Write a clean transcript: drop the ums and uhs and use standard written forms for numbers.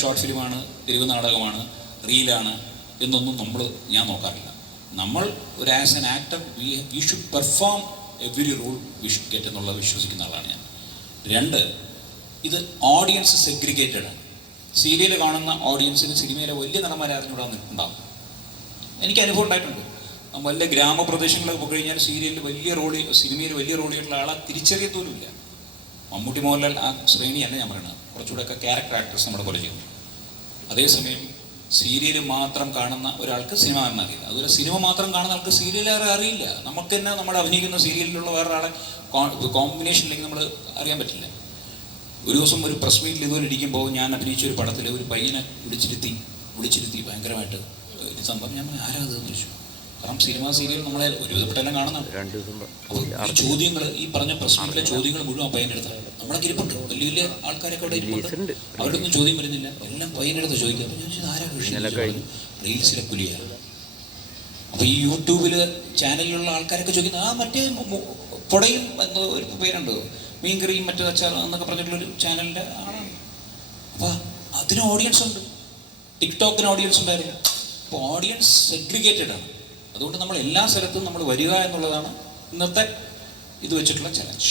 Short ഫിലിമാണ്, തെരുവ് നാടകമാണ്, റീലാണ് എന്നൊന്നും ഞാൻ നോക്കാറില്ല. നമ്മൾ ഒരു as an actor we should perform every role we should get എന്നുള്ള വിശ്വസിക്കുന്ന ആളാണ് ഞാൻ. രണ്ട്, ഇത് ഓഡിയൻസ് സെഗ്രിഗേറ്റഡ് ആണ്. സീരിയൽ കാണുന്ന ഓഡിയൻസിന് സിനിമയിലെ വലിയ നടന്മാരെ അറിഞ്ഞൂടാ ഉണ്ടാകും. എനിക്ക് അനുഭവം ഉണ്ടായിട്ടുണ്ട്. വലിയ ഗ്രാമപ്രദേശങ്ങളിലൊക്കെ പോയി കഴിഞ്ഞാൽ സിനിമയിൽ വലിയ റോളിലുള്ള ആളെ തിരിച്ചറിയത്തോലുമില്ല. മമ്മൂട്ടി, മോഹൻലാൽ ആ ശ്രേണിയല്ല ഞാൻ പറയുന്നത്. കുറച്ചുകൂടെയൊക്കെ ക്യാരക്ടർ ആക്ടേഴ്സ് നമ്മുടെ പോലെ ചെയ്യുന്നു. അതേസമയം സീരിയൽ മാത്രം കാണുന്ന ഒരാൾക്ക് സിനിമ എന്നറിയില്ല. അതുപോലെ സിനിമ മാത്രം കാണുന്ന ആൾക്ക് സീരിയൽ അറിയില്ല. നമുക്ക് തന്നെ നമ്മൾ അഭിനയിക്കുന്ന സീരിയലിലുള്ള വേറൊരാളെ കോമ്പിനേഷൻ ഇല്ലെങ്കിൽ നമ്മൾ അറിയാൻ പറ്റില്ല. ഒരു ദിവസം ഒരു പ്രസ് മീറ്റിൽ ഇതുപോലെ ഇരിക്കുമ്പോൾ ഞാൻ അഭിനയിച്ച ഒരു പടത്തിൽ ഒരു പയ്യനെ വിളിച്ചിരുത്തി ഭയങ്കരമായിട്ട് ഒരു സംഭവം. ഞാൻ ആരാതെന്ന് ചോദിച്ചു. കാരണം സീരിയൽ നമ്മളെ ഒരുവിധപ്പെട്ടെല്ലാം കാണുന്നുണ്ട്. ചോദ്യങ്ങൾ, ഈ പറഞ്ഞ പ്രസ് മീറ്റിലെ ചോദ്യങ്ങൾ മുഴുവൻ പയ്യൻ്റെ അടുത്താണ്. നമ്മളൊക്കെ ഇരിപ്പുണ്ട്, വലിയ വലിയ ആൾക്കാരൊക്കെ അവിടെ ഇരിപ്പുണ്ട്. അവരുടെ ഒന്നും ചോദ്യം വരുന്നില്ല, എല്ലാം പയ്യൻ്റെ അടുത്ത് ചോദിക്കുക. അപ്പോൾ ഞാൻ ചോദിച്ചത് ആരാ കൃഷി? റീൽസിലെ പുലിയാണ്. അപ്പോൾ ഈ യൂട്യൂബിൽ ചാനലിലുള്ള ആൾക്കാരൊക്കെ ചോദിക്കുന്നത് മറ്റേ പുടയും എന്തോ ഒരു പേരുണ്ട്, മീൻകറിയും മറ്റേ അച്ചാർ എന്നൊക്കെ പറഞ്ഞിട്ടുള്ളൊരു ചാനലിൻ്റെ ആളാണ്. അപ്പോൾ അതിന് ഓഡിയൻസ് ഉണ്ട്, ടിക്ടോക്കിന് ഓഡിയൻസ് ഉണ്ടായിരുന്നു. അപ്പോൾ ഓഡിയൻസ് സെഗ്രിഗേറ്റഡ് ആണ്. അതുകൊണ്ട് നമ്മൾ എല്ലാ സ്ഥലത്തും നമ്മൾ വരിക എന്നുള്ളതാണ് ഇന്നത്തെ ഇത് വെച്ചിട്ടുള്ള ചലഞ്ച്.